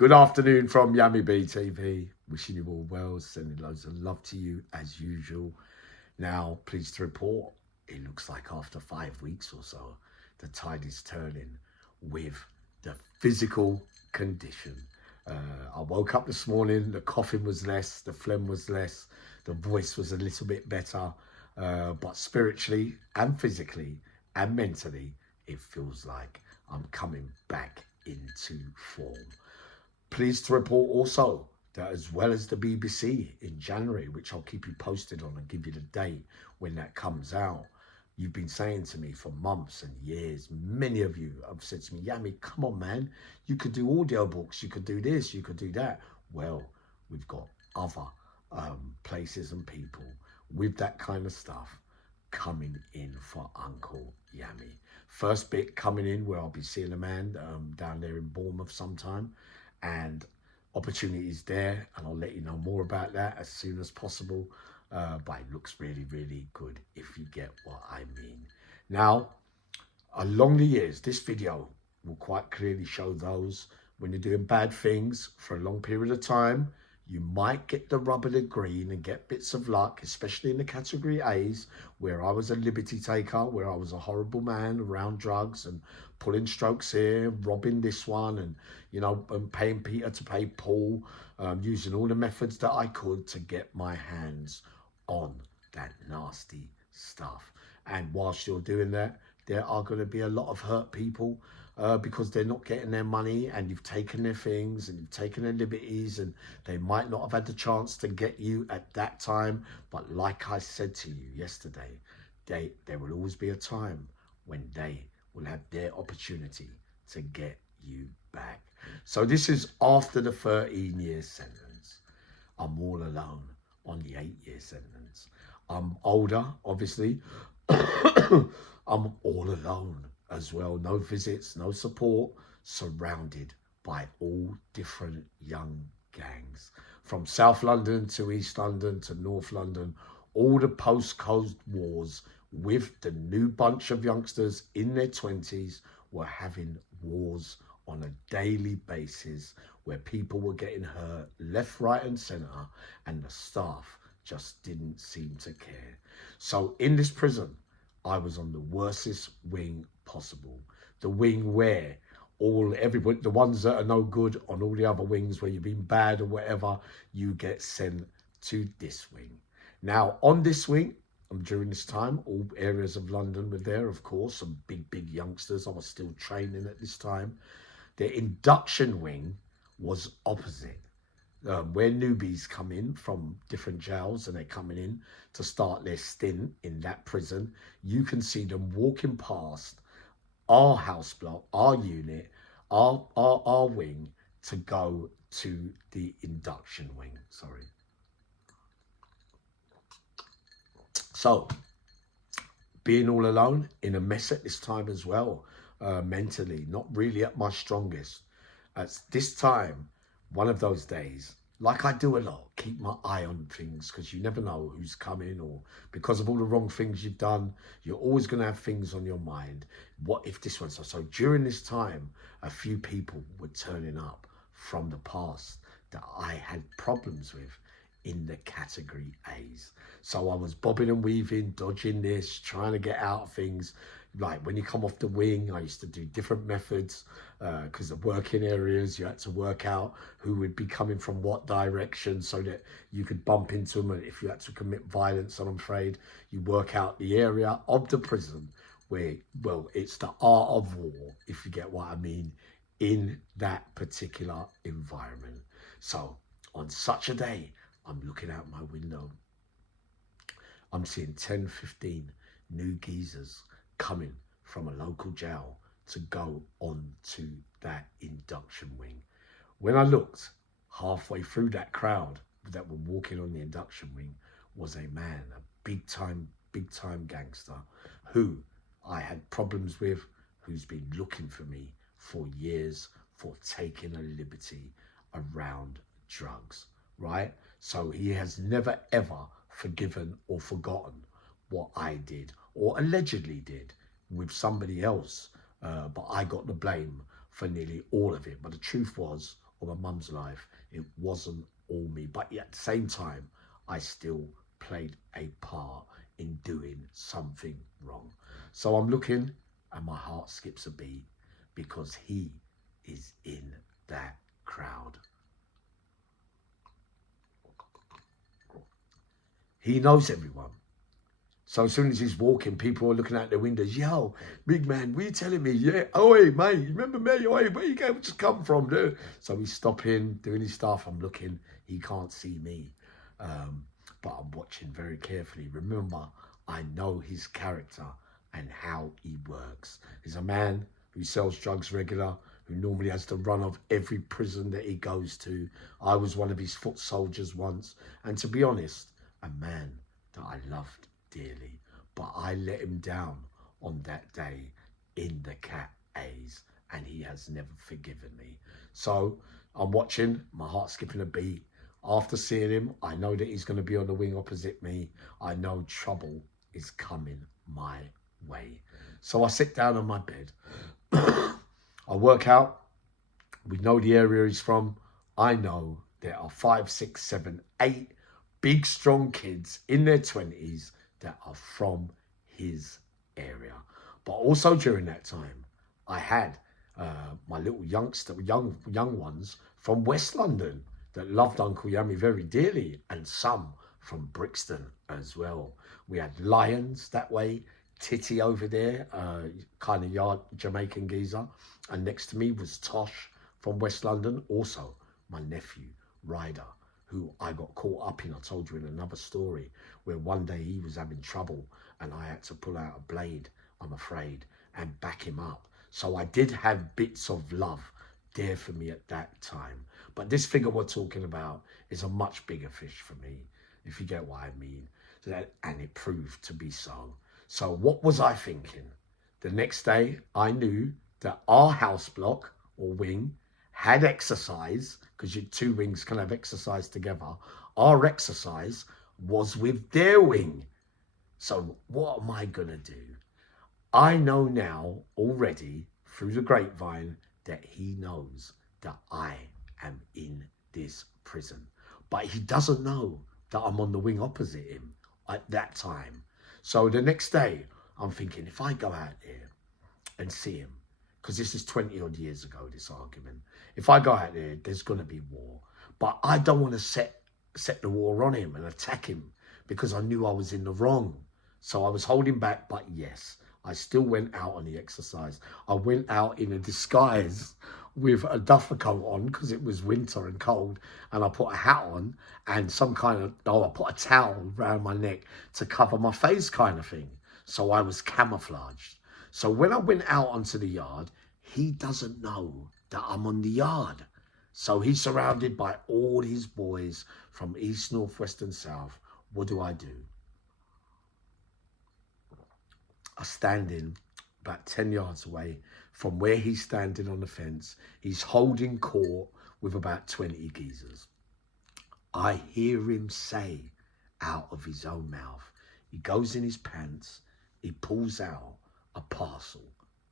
Good afternoon from Yummy B TV. Wishing you all well, sending loads of love to you as usual. Now, pleased to report, it looks like after 5 weeks or so, the tide is turning with the physical condition. I woke up this morning, the coughing was less, the phlegm was less, the voice was a little bit better, but spiritually and physically and mentally, it feels like I'm coming back into form. Pleased to report also that as well as the BBC in January, which I'll keep you posted on and give you the date when that comes out, you've been saying to me for months and years, many of you have said to me, Yami, come on, man, you could do audio books, you could do this, you could do that. Well, we've got other places and people with that kind of stuff coming in for Uncle Yami. First bit coming in where I'll be seeing a man down there in Bournemouth sometime, and opportunities there, and I'll let you know more about that as soon as possible. But it looks really, really good if you get what I mean. Now, along the years, this video will quite clearly show those when you're doing bad things for a long period of time, you might get the rub of the green and get bits of luck, especially in the category A's, where I was a liberty taker, where I was a horrible man around drugs and pulling strokes here, robbing this one, and paying Peter to pay Paul, using all the methods that I could to get my hands on that nasty stuff. And whilst you're doing that, there are going to be a lot of hurt people because they're not getting their money, and you've taken their things and you've taken their liberties, and they might not have had the chance to get you at that time. But like I said to you yesterday, there will always be a time when they will have their opportunity to get you back. So this is after the 13-year sentence. I'm all alone on the 8-year sentence. I'm older, obviously. I'm all alone as well. No visits, no support, surrounded by all different young gangs. From South London to East London to North London, all the postcode wars with the new bunch of youngsters in their 20s were having wars on a daily basis where people were getting hurt left, right and centre, and the staff just didn't seem to care. So in this prison, I was on the worstest wing possible. The wing where everybody, the ones that are no good on all the other wings where you've been bad or whatever, you get sent to this wing. Now, on this wing, during this time, all areas of London were there, of course, some big youngsters. I was still training at this time. The induction wing was opposite. Where newbies come in from different jails and they're coming in to start their stint in that prison, you can see them walking past our house block, our unit, our wing to go to the induction wing. Sorry. So, being all alone in a mess at this time as well, mentally, not really at my strongest. At this time, one of those days, like I do a lot, keep my eye on things because you never know who's coming, or because of all the wrong things you've done, you're always going to have things on your mind. What if this one? So during this time, a few people were turning up from the past that I had problems with in the category A's. So I was bobbing and weaving, dodging this, trying to get out of things. Like when you come off the wing, I used to do different methods because the working areas, you had to work out who would be coming from what direction so that you could bump into them. And if you had to commit violence, I'm afraid, you work out the area of the prison where, well, it's the art of war, if you get what I mean, in that particular environment. So on such a day, I'm looking out my window. I'm seeing 10, 15 new geezers coming from a local jail to go on to that induction wing. When I looked halfway through that crowd that were walking on the induction wing was a man, a big time gangster who I had problems with, who's been looking for me for years for taking a liberty around drugs, right? So he has never ever forgiven or forgotten what I did or allegedly did with somebody else, but I got the blame for nearly all of it. But the truth was, or my mum's life. It wasn't all me. But yet at the same time, I still played a part in doing something wrong. So I'm looking and my heart skips a beat because he is in that crowd. He knows everyone. So as soon as he's walking, people are looking out their windows. Yo, big man, what are you telling me? Yeah, oi, mate, you remember me? Oi, where you just come from, dude? So he's stopping, doing his stuff. I'm looking. He can't see me. But I'm watching very carefully. Remember, I know his character and how he works. He's a man who sells drugs regular, who normally has the run of every prison that he goes to. I was one of his foot soldiers once. And to be honest, a man that I loved dearly, but I let him down on that day in the Cat A's, and he has never forgiven me. So I'm watching, my heart skipping a beat. After seeing him, I know that he's going to be on the wing opposite me. I know trouble is coming my way. So I sit down on my bed. I work out. We know the area he's from. I know there are 5, 6, 7, 8 big, strong kids in their 20s that are from his area. But also during that time, I had my little young ones from West London that loved Uncle Yummy very dearly, and some from Brixton as well. We had Lions that way, Titty over there, kind of yard Jamaican geezer, and next to me was Tosh from West London, also my nephew Ryder, who I got caught up in. I told you in another story where one day he was having trouble and I had to pull out a blade, I'm afraid, and back him up. So I did have bits of love there for me at that time. But this figure we're talking about is a much bigger fish for me, if you get what I mean. And it proved to be so. So what was I thinking? The next day, I knew that our house block or wing had exercise, because your two wings can have exercise together. Our exercise was with their wing. So what am I going to do? I know now already through the grapevine that he knows that I am in this prison. But he doesn't know that I'm on the wing opposite him at that time. So the next day, I'm thinking, if I go out there and see him, because this is 20 odd years ago, this argument. If I go out there, there's going to be war. But I don't want to set the war on him and attack him because I knew I was in the wrong. So I was holding back, but yes, I still went out on the exercise. I went out in a disguise with a duffel coat on because it was winter and cold, and I put a hat on and I put a towel around my neck to cover my face kind of thing. So I was camouflaged. So when I went out onto the yard, he doesn't know that I'm on the yard. So he's surrounded by all his boys from east, north, west and south. What do? I stand in about 10 yards away from where he's standing on the fence. He's holding court with about 20 geezers. I hear him say out of his own mouth, he goes in his pants, he pulls out a parcel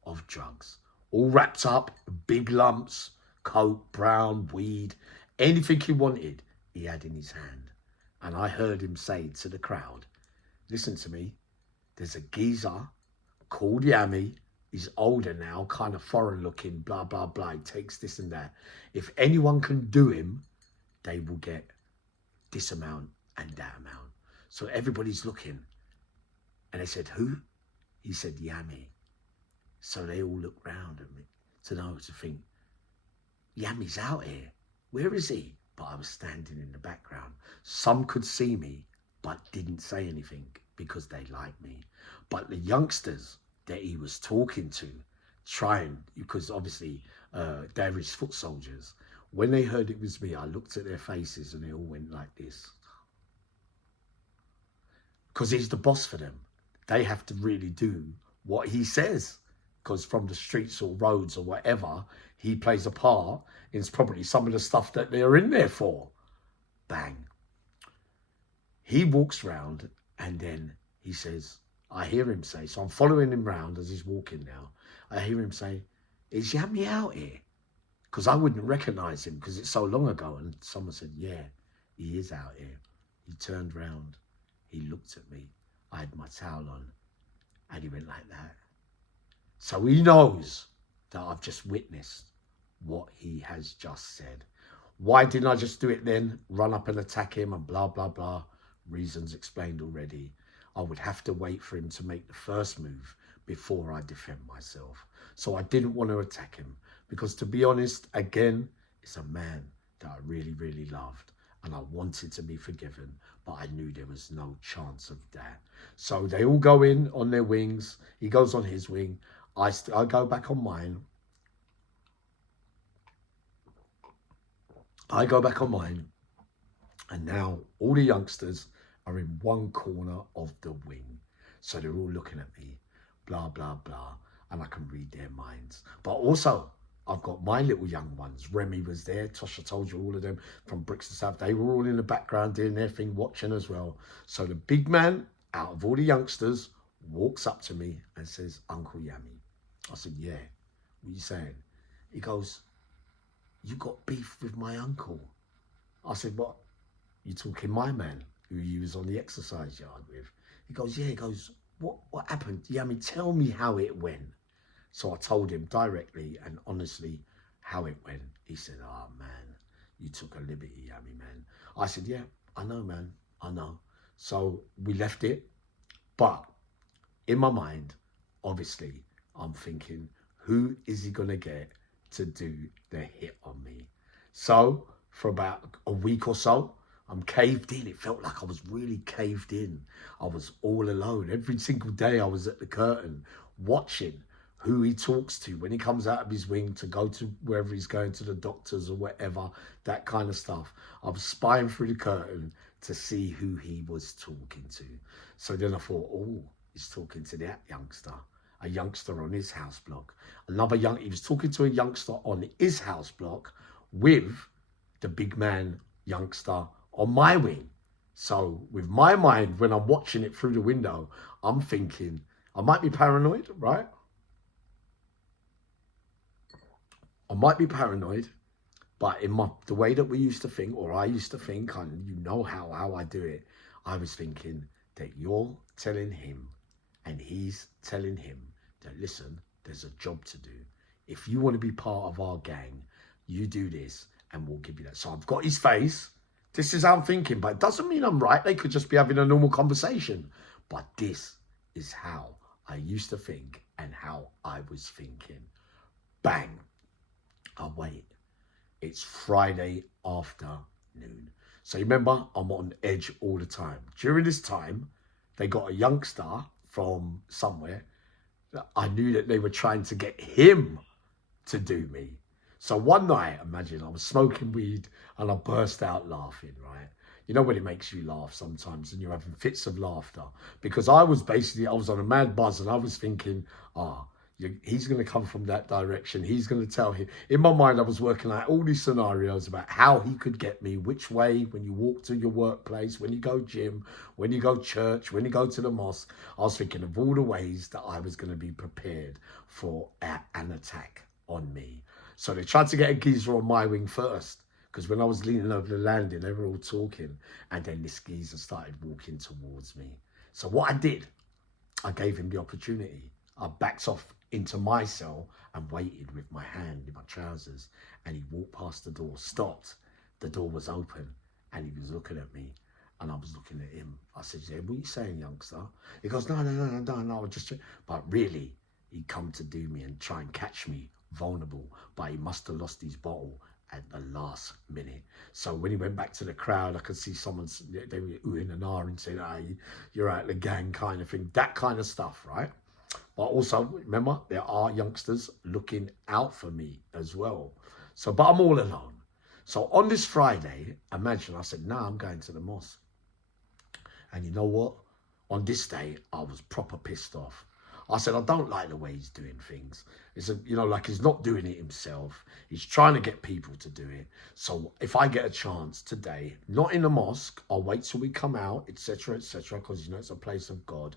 of drugs, all wrapped up, big lumps, coke, brown, weed, anything he wanted, he had in his hand. And I heard him say to the crowd, listen to me, there's a geezer called Yummy. He's older now, kind of foreign looking, blah, blah, blah. He takes this and that. If anyone can do him, they will get this amount and that amount. So everybody's looking. And they said, who? He said, Yummy. So they all looked round at me to think, Yammy's out here. Where is he? But I was standing in the background. Some could see me, but didn't say anything because they liked me. But the youngsters that he was talking to, because obviously they're his foot soldiers, when they heard it was me, I looked at their faces and they all went like this. Because he's the boss for them. They have to really do what he says. Because from the streets or roads or whatever, he plays a part in probably some of the stuff that they're in there for. Bang. He walks round and then he says, I hear him say, so I'm following him round as he's walking now. I hear him say, is Yummy out here? because I wouldn't recognize him because it's so long ago. And someone said, yeah, he is out here. He turned round, he looked at me, I had my towel on, and he went like that. So he knows that I've just witnessed what he has just said. Why didn't I just do it then? Run up and attack him and blah, blah, blah. Reasons explained already. I would have to wait for him to make the first move before I defend myself. So I didn't want to attack him because, to be honest, again, it's a man that I really, really loved and I wanted to be forgiven, but I knew there was no chance of that. So they all go in on their wings. He goes on his wing. I go back on mine. I go back on mine. And now all the youngsters are in one corner of the wing. So they're all looking at me, blah, blah, blah. And I can read their minds. But also, I've got my little young ones. Remy was there. Tosha told you all of them from Brixton South. They were all in the background doing their thing, watching as well. So the big man, out of all the youngsters, walks up to me and says, Uncle Yami. I said, yeah. What are you saying? He goes, you got beef with my uncle. I said, what? You talking my man, who you was on the exercise yard with? He goes, yeah. He goes, what happened? Yami, tell me how it went. So I told him directly and honestly how it went. He said, oh, man, you took a liberty, Yami, man. I said, yeah, I know, man. I know. So we left it. But in my mind, obviously, I'm thinking, who is he going to get to do the hit on me? So for about a week or so, I'm caved in. It felt like I was really caved in. I was all alone. Every single day I was at the curtain watching who he talks to when he comes out of his wing to go to wherever he's going, to the doctors or whatever, that kind of stuff. I was spying through the curtain to see who he was talking to. So then I thought, oh, he's talking to that youngster, a youngster on his house block. He was talking to a youngster on his house block with the big man youngster on my wing. So with my mind, when I'm watching it through the window, I'm thinking, I might be paranoid, right? I might be paranoid, but in the way that we used to think, or I used to think, and you know how I do it, I was thinking that you're telling him and he's telling him that, listen, there's a job to do. If you want to be part of our gang, you do this and we'll give you that. So I've got his face. This is how I'm thinking, but it doesn't mean I'm right. They could just be having a normal conversation. But this is how I used to think and how I was thinking. Bang. I wait. It's Friday afternoon. So remember, I'm on edge all the time. During this time, they got a youngster from somewhere. I knew that they were trying to get him to do me. So one night, imagine, I was smoking weed and I burst out laughing, right? You know when it makes you laugh sometimes and you're having fits of laughter? Because I was on a mad buzz and I was thinking, he's going to come from that direction. He's going to tell him. In my mind, I was working out all these scenarios about how he could get me, which way, when you walk to your workplace, when you go gym, when you go church, when you go to the mosque. I was thinking of all the ways that I was going to be prepared for an attack on me. So they tried to get a geezer on my wing first, because when I was leaning over the landing, they were all talking. And then this geezer started walking towards me. So what I did, I gave him the opportunity. I backed off into my cell and waited with my hand in my trousers, and he walked past the door, stopped, the door was open, and he was looking at me and I was looking at him. I said, yeah, what are you saying, youngster? He goes, no, just, but really, he'd come to do me and try and catch me vulnerable, but he must have lost his bottle at the last minute. So when he went back to the crowd, I could see they were oohing and ahhing, saying, you're out of the gang, kind of thing, that kind of stuff, right? But also, remember, there are youngsters looking out for me as well. So, but I'm all alone. So on this Friday, imagine, I said, I'm going to the mosque. And you know what? On this day, I was proper pissed off. I said, I don't like the way he's doing things. It's like he's not doing it himself. He's trying to get people to do it. So if I get a chance today, not in the mosque, I'll wait till we come out, etc., because, it's a place of God.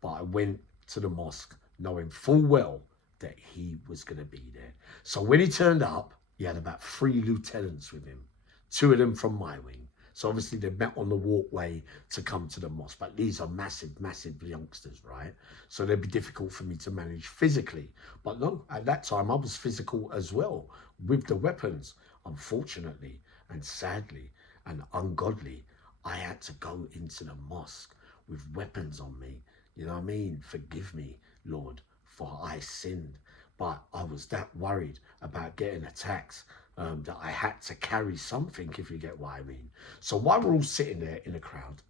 But I went to the mosque knowing full well that he was going to be there. So when he turned up, He had about 3 lieutenants with him, 2 of them from my wing. So obviously they met on the walkway to come to the mosque. But these are massive, massive youngsters, right? So they'd be difficult for me to manage physically. But no, at that time I was physical as well with the weapons. Unfortunately and sadly and ungodly, I had to go into the mosque with weapons on me. You know what I mean? Forgive me, Lord, for I sinned. But I was that worried about getting attacked that I had to carry something, if you get what I mean. So while we're all sitting there in the crowd,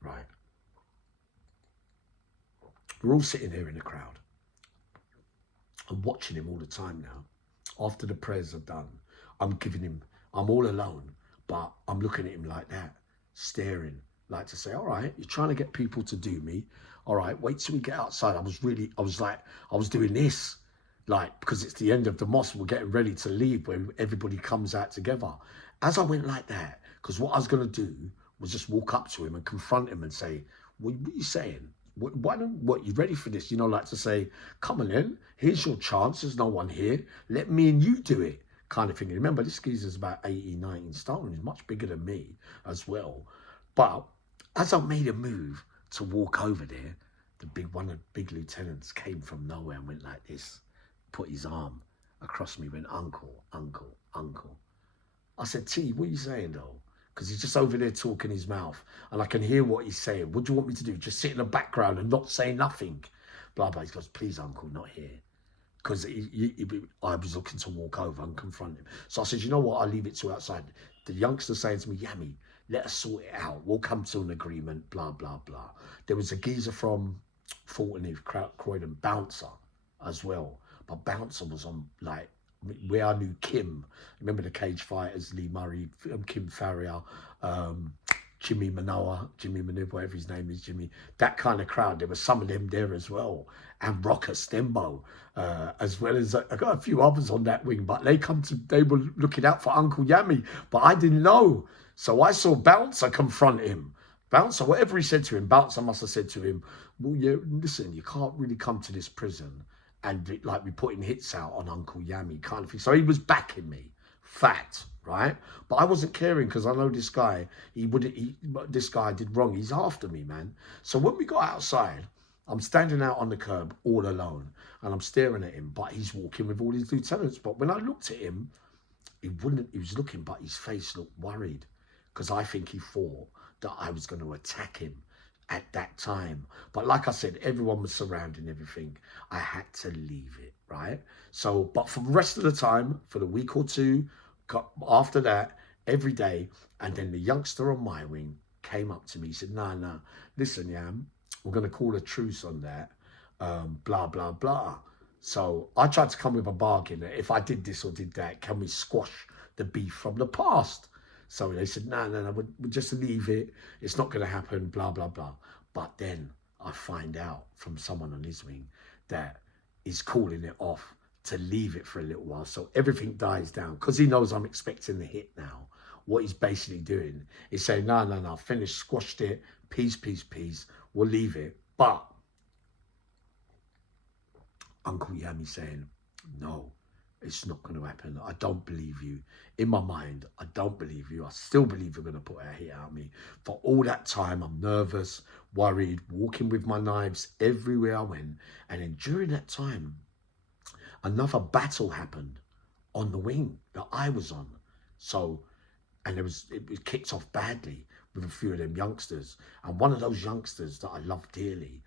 right? We're all sitting there in the crowd. I'm watching him all the time now. After the prayers are done, I'm all alone, but I'm looking at him like that, staring, like to say, all right, you're trying to get people to do me. All right, wait till we get outside. I was doing this, like, because it's the end of the mosque, we're getting ready to leave when everybody comes out together. As I went like that, because what I was going to do was just walk up to him and confront him and say, what are you saying? What, you ready for this? You know, like to say, come on in, here's your chance, there's no one here, let me and you do it, kind of thing. Remember, this geezer's about 18, 19 stone, he's much bigger than me as well. But as I made a move to walk over there, one of the big lieutenants came from nowhere and went like this, put his arm across me, went, uncle, uncle, uncle. I said, T, what are you saying though? Because he's just over there talking his mouth and I can hear what he's saying. What do you want me to do? Just sit in the background and not say nothing? Blah, blah. He goes, please, uncle, not here. Because I was looking to walk over and confront him. So I said, you know what? I'll leave it to outside. The youngster saying to me, Yami, let us sort it out. We'll come to an agreement, blah, blah, blah. There was a geezer from Fulton, Croydon, Bouncer as well. But Bouncer was on, like, where I knew Kim. Remember the cage fighters, Lee Murray, Kim Farrier, Jimmy Manoa, whatever his name is, Jimmy. That kind of crowd. There were some of them there as well. And Rocker Stembo, as well as I got a few others on that wing. But they were looking out for Uncle Yami. But I didn't know. So I saw Bouncer confront him. Bouncer, whatever he said to him, Bouncer must have said to him, well, yeah, listen, you can't really come to this prison and like be putting hits out on Uncle Yami kind of thing. So he was backing me, fact, right? But I wasn't caring because I know this guy, this guy did wrong. He's after me, man. So when we got outside, I'm standing out on the curb all alone and I'm staring at him, but he's walking with all his lieutenants. But when I looked at him, he was looking, but his face looked worried because I think he thought that I was going to attack him at that time. But like I said, everyone was surrounding everything. I had to leave it, right? So, but for the rest of the time, for the week or two, after that, every day, and then the youngster on my wing came up to me, he said, no, listen, Yam, we're going to call a truce on that, blah, blah, blah. So I tried to come with a bargain that if I did this or did that, can we squash the beef from the past? So they said, no, we'll just leave it. It's not going to happen, blah, blah, blah. But then I find out from someone on his wing that he's calling it off to leave it for a little while. So everything dies down because he knows I'm expecting the hit now. What he's basically doing is saying, no, finished, squashed it, peace, we'll leave it. But Uncle Yami saying, no, it's not going to happen. I don't believe you. In my mind, I don't believe you. I still believe you're going to put a hit out of me. For all that time, I'm nervous, worried, walking with my knives everywhere I went. And then during that time, another battle happened on the wing that I was on. So, and it was kicked off badly with a few of them youngsters. And one of those youngsters that I love dearly,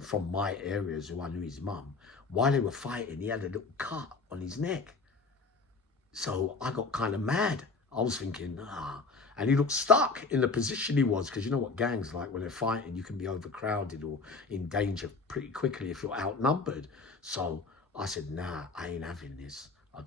from my areas, who I knew his mum, while they were fighting, he had a little cut on his neck. So I got kind of mad. I was thinking, and he looked stuck in the position he was, because you know what gangs like when they're fighting, you can be overcrowded or in danger pretty quickly if you're outnumbered. So I said, nah, I ain't having this. I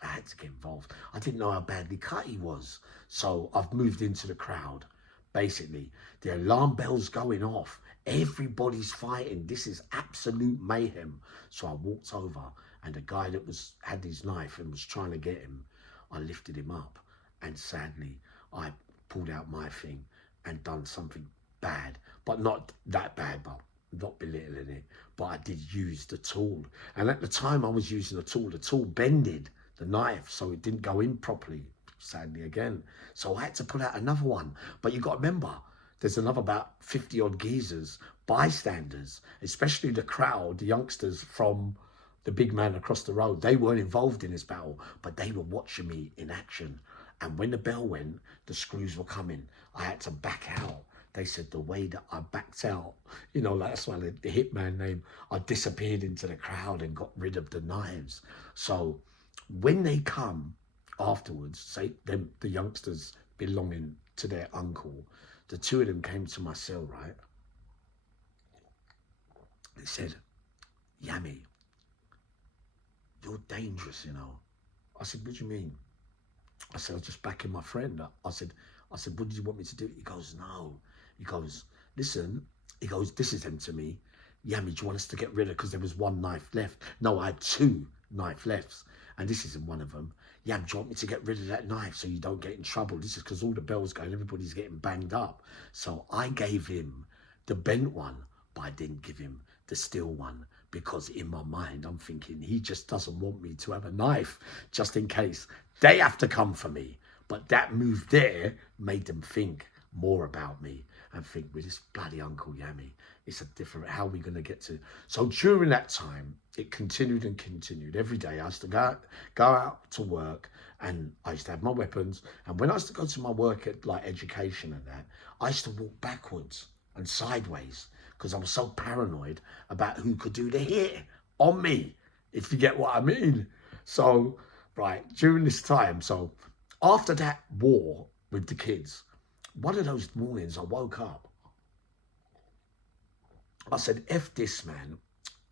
had to get involved. I didn't know how badly cut he was. So I've moved into the crowd. Basically, the alarm bell's going off. Everybody's fighting. This is absolute mayhem. So I walked over, and the guy that had his knife and was trying to get him, I lifted him up, and sadly, I pulled out my thing and done something bad, but not that bad, but not belittling it. But I did use the tool, and at the time I was using the tool bended. the knife, so it didn't go in properly, sadly again. So I had to pull out another one. But you got to remember, there's another about 50 odd geezers, bystanders, especially the crowd, the youngsters from the big man across the road. They weren't involved in this battle, but they were watching me in action. And when the bell went, the screws were coming. I had to back out. They said the way that I backed out, you know, like that's why the hitman name, I disappeared into the crowd and got rid of the knives. So when they come afterwards, say them, the youngsters belonging to their uncle, the two of them came to my cell, right? They said, Yami, you're dangerous, you know. I said, what do you mean? I said, I was just backing my friend. I said, what did you want me to do? He goes, no. He goes, listen. He goes, this is him to me. Yami, do you want us to get rid of, because there was one knife left. No, I had two knife lefts, and this isn't one of them. Yam, do you want me to get rid of that knife so you don't get in trouble? This is because all the bells going, everybody's getting banged up. So I gave him the bent one, but I didn't give him the steel one, because in my mind, I'm thinking he just doesn't want me to have a knife just in case they have to come for me. But that move there made them think more about me and think, with this bloody Uncle Yami, it's a different, how are we going to get to? So during that time, it continued and continued. Every day I used to go out to work, and I used to have my weapons. And when I used to go to my work at like education and that, I used to walk backwards and sideways, because I was so paranoid about who could do the hit on me, if you get what I mean. So, right, during this time, so after that war with the kids, one of those mornings I woke up. I said, F this, man.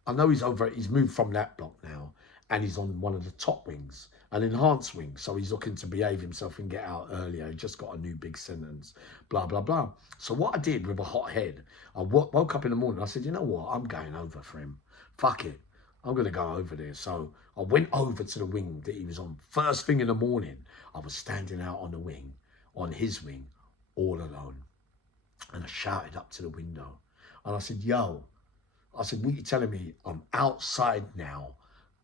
I know he's moved from that block now, and he's on one of the top wings, an enhanced wing. So he's looking to behave himself and get out earlier. He just got a new big sentence, blah, blah, blah. So what I did with a hot head, I woke up in the morning. I said, you know what? I'm going over for him. Fuck it. I'm going to go over there. So I went over to the wing that he was on. First thing in the morning, I was standing out on the wing, on his wing, all alone. And I shouted up to the window. And I said, yo, I said, what are you telling me? I'm outside now.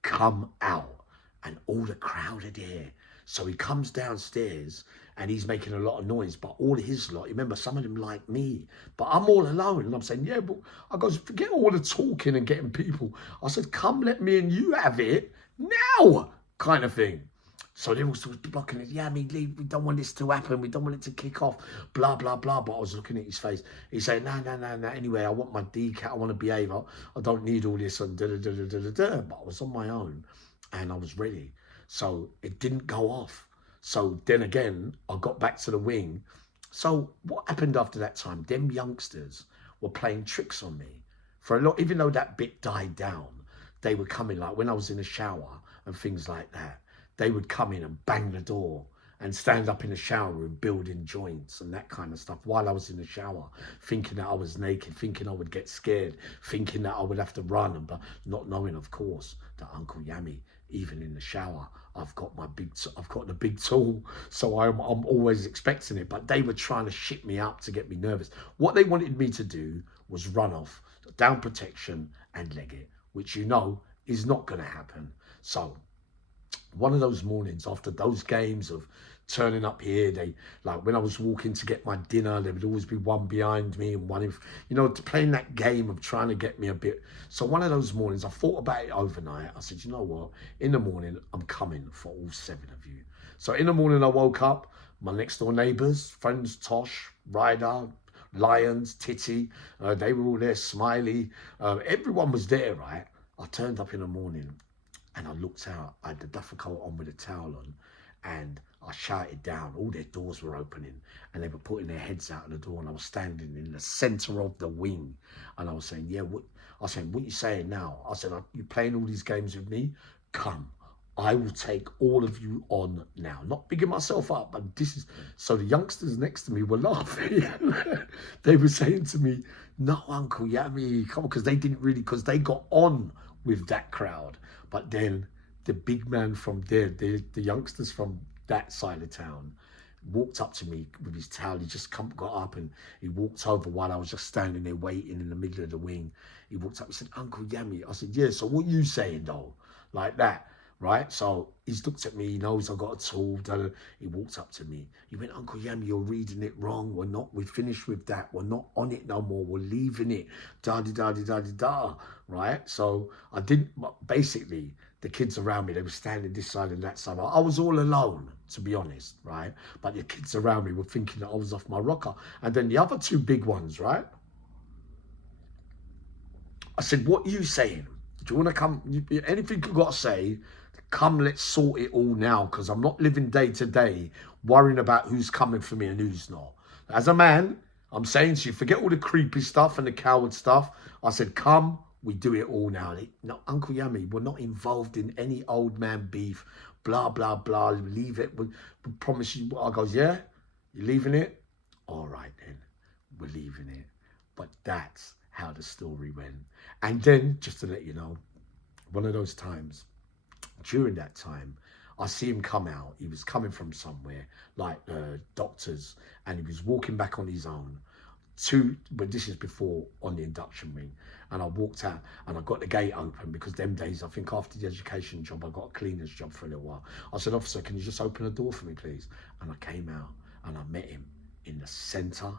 Come out. And all the crowd are there. So he comes downstairs and he's making a lot of noise, but all his lot, remember, some of them like me, but I'm all alone. And I'm saying, yeah, but I goes, forget all the talking and getting people. I said, come, let me and you have it now, kind of thing. So they were sort of blocking it. Yeah, we don't want this to happen. We don't want it to kick off. Blah, blah, blah. But I was looking at his face. He's saying, no. Anyway, I want my decal. I want to behave. I don't need all this. And da-da-da-da-da-da. But I was on my own and I was ready. So it didn't go off. So then again, I got back to the wing. So what happened after that time? Them youngsters were playing tricks on me for a lot. Even though that bit died down, they were coming, like when I was in the shower and things like that. They would come in and bang the door and stand up in the shower room building joints and that kind of stuff while I was in the shower, thinking that I was naked, thinking I would get scared, thinking that I would have to run, but not knowing, of course, that Uncle Yami, even in the shower, I've got the big tool, so I'm always expecting it. But they were trying to shit me up to get me nervous. What they wanted me to do was run off, down protection and leg it, which you know is not going to happen. So one of those mornings after those games of turning up here, they, like when I was walking to get my dinner, there would always be one behind me and one, playing that game of trying to get me a bit. So one of those mornings, I thought about it overnight. I said, you know what? In the morning, I'm coming for all 7 of you. So in the morning, I woke up, my next door neighbours, friends, Tosh, Ryder, Lions, Titty, they were all there, Smiley. Everyone was there, right? I turned up in the morning. And I looked out, I had the duffel coat on with a towel on, and I shouted down. All their doors were opening, and they were putting their heads out of the door, and I was standing in the centre of the wing, and I was saying, yeah, what you saying now? I said, are you playing all these games with me? Come, I will take all of you on now. Not bigging myself up, but this is... So the youngsters next to me were laughing. They were saying to me, no, Uncle Yami, come on, because they didn't really, because they got on with that crowd. But then the big man from there, the youngsters from that side of town, walked up to me with his towel. He just got up and he walked over while I was just standing there waiting in the middle of the wing. He walked up and said, Uncle Yami. I said, yeah, so what you saying though? Like that. right? So he's looked at me, he knows I got a tool. He walked up to me. He went, Uncle Yami, you're reading it wrong. We finished with that. We're not on it no more. We're leaving it. Da-di-da-di-da-di-da, right? So I didn't, basically, the kids around me, they were standing this side and that side. I was all alone, to be honest, right? But the kids around me were thinking that I was off my rocker. And then the other two big ones, right? I said, what are you saying? Do you want to come? Anything you got to say, come, let's sort it all now, because I'm not living day to day worrying about who's coming for me and who's not. As a man, I'm saying to you, forget all the creepy stuff and the coward stuff. I said, come, we do it all now. No, Uncle Yami, we're not involved in any old man beef, blah, blah, blah. Leave it. We promise you. I goes, yeah, you're leaving it? All right, then, we're leaving it. But that's how the story went. And then, just to let you know, one of those times, during that time, I see him come out. He was coming from somewhere, like doctors, and he was walking back on his own. But this is before on the induction ring. And I walked out and I got the gate open because them days, I think after the education job, I got a cleaner's job for a little while. I said, officer, can you just open the door for me, please? And I came out and I met him in the centre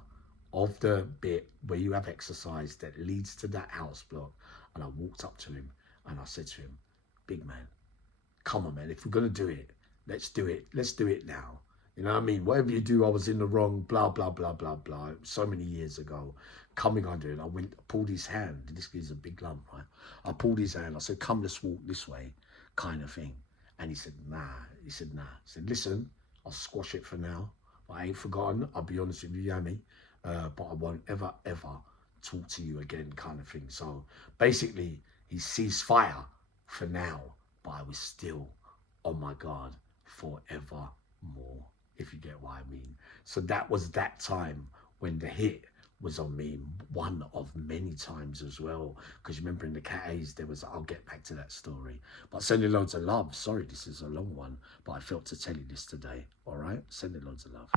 of the bit where you have exercise that leads to that house block. And I walked up to him and I said to him, big man, come on, man, if we're going to do it, let's do it. Let's do it now. You know what I mean? Whatever you do, I was in the wrong, blah, blah, blah, blah, blah. So many years ago, coming under it, I pulled his hand. This is a big lump, right? I pulled his hand. I said, come, let's walk this way, kind of thing. And he said, nah. He said, nah. He said, listen, I'll squash it for now. But I ain't forgotten. I'll be honest with you, Yami. But I won't ever, ever talk to you again, kind of thing. So basically, he ceased fire for now. But I was still on my guard forevermore, if you get what I mean. So that was that time when the hit was on me, one of many times as well. Because remember in the Cat A's, there was, I'll get back to that story. But sending loads of love. Sorry, this is a long one, but I felt to tell you this today. All right? Sending loads of love.